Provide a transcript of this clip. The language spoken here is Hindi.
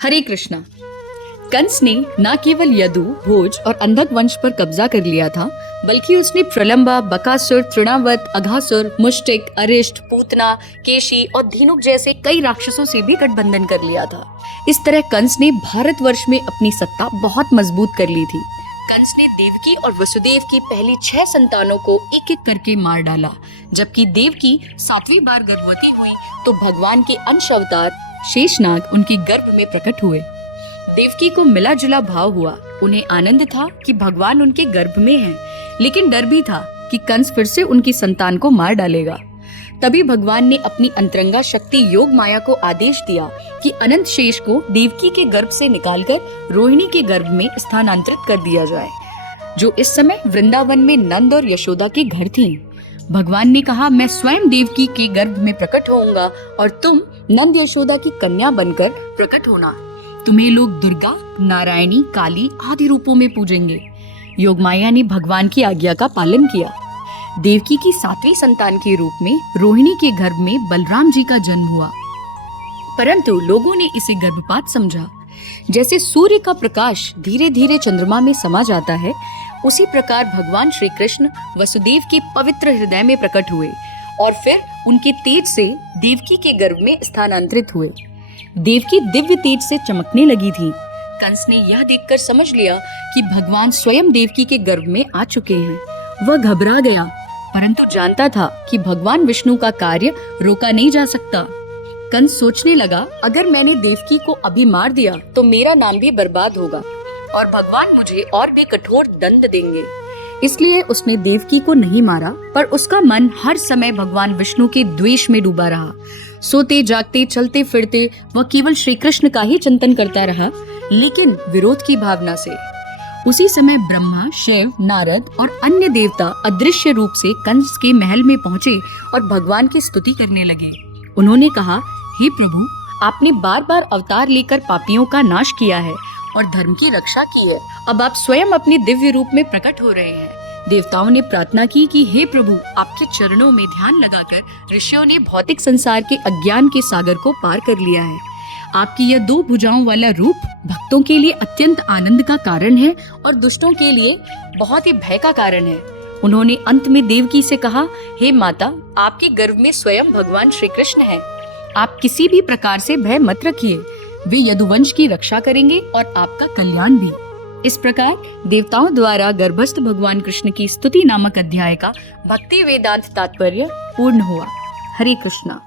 हरे कृष्णा। कंस ने न केवल यदु, भोज और अंधक वंश पर कब्जा कर लिया था, बल्कि उसने प्रलंबा, बकासुर, तृणावत, अघासुर, मुष्टिक, अरिष्ट, पूतना, केशी और धीनुक जैसे कई राक्षसों से भी गठबंधन कर लिया था। इस तरह कंस ने भारतवर्ष में अपनी सत्ता बहुत मजबूत कर ली थी। कंस ने देवकी और वसुदेव की पहली 6 संतानों को एक एक करके मार डाला। जबकि देवकी 7वीं बार गर्भवती हुई तो भगवान के अंश अवतार शेषनाग उनके गर्भ में प्रकट हुए। देवकी को मिला जुला भाव हुआ। उन्हें आनंद था कि भगवान उनके गर्भ में हैं, लेकिन डर भी था कि कंस फिर से उनकी संतान को मार डालेगा। तभी भगवान ने अपनी अंतरंगा शक्ति योग माया को आदेश दिया कि अनंत शेष को देवकी के गर्भ से निकालकर रोहिणी के गर्भ में स्थानांतरित कर दिया जाए, जो इस समय वृंदावन में नंद और यशोदा के घर थीं। भगवान ने कहा, मैं स्वयं देवकी के गर्भ में प्रकट होऊंगा और तुम नंद यशोदा की कन्या बनकर प्रकट होना। तुम्हें लोग दुर्गा, नारायणी, काली आदि रूपों में पूजेंगे। योगमाया ने भगवान की आज्ञा का पालन किया। देवकी की 7वीं संतान के रूप में रोहिणी के गर्भ में बलराम जी का जन्म हुआ, परंतु लोगों ने इसे गर्भपात समझा। जैसे सूर्य का प्रकाश धीरे धीरे चंद्रमा में समा जाता है, उसी प्रकार भगवान श्री कृष्ण वसुदेव के पवित्र हृदय में प्रकट हुए और फिर उनके तेज से देवकी के गर्भ में स्थानांतरित हुए। देवकी दिव्य तेज से चमकने लगी थी। कंस ने यह देखकर समझ लिया कि भगवान स्वयं देवकी के गर्भ में आ चुके हैं। वह घबरा गया, परंतु जानता था कि भगवान विष्णु का कार्य रोका नहीं जा सकता। कंस सोचने लगा, अगर मैंने देवकी को अभी मार दिया तो मेरा नाम भी बर्बाद होगा और भगवान मुझे और भी कठोर दंड देंगे। इसलिए उसने देवकी को नहीं मारा, पर उसका मन हर समय भगवान विष्णु के द्वेष में डूबा रहा। सोते जागते चलते फिरते वह केवल श्री कृष्ण का ही चिंतन करता रहा, लेकिन विरोध की भावना से। उसी समय ब्रह्मा, शिव, नारद और अन्य देवता अदृश्य रूप से कंस के महल में पहुँचे और भगवान की स्तुति करने लगे। उन्होंने कहा, हे प्रभु, आपने बार बार अवतार लेकर पापियों का नाश किया है और धर्म की रक्षा की है। अब आप स्वयं अपने दिव्य रूप में प्रकट हो रहे हैं। देवताओं ने प्रार्थना की कि हे प्रभु, आपके चरणों में ध्यान लगाकर ऋषियों ने भौतिक संसार के अज्ञान के सागर को पार कर लिया है। आपकी यह 2 भुजाओं वाला रूप भक्तों के लिए अत्यंत आनंद का कारण है और दुष्टों के लिए बहुत ही भय का कारण है। उन्होंने अंत में देवकी से कहा, हे माता, आपके गर्भ में स्वयं भगवान श्री कृष्ण है। आप किसी भी प्रकार से भय मत रखिए, वे यदुवंश की रक्षा करेंगे और आपका कल्याण भी। इस प्रकार देवताओं द्वारा गर्भस्थ भगवान कृष्ण की स्तुति नामक अध्याय का भक्ति वेदांत तात्पर्य पूर्ण हुआ। हरे कृष्णा।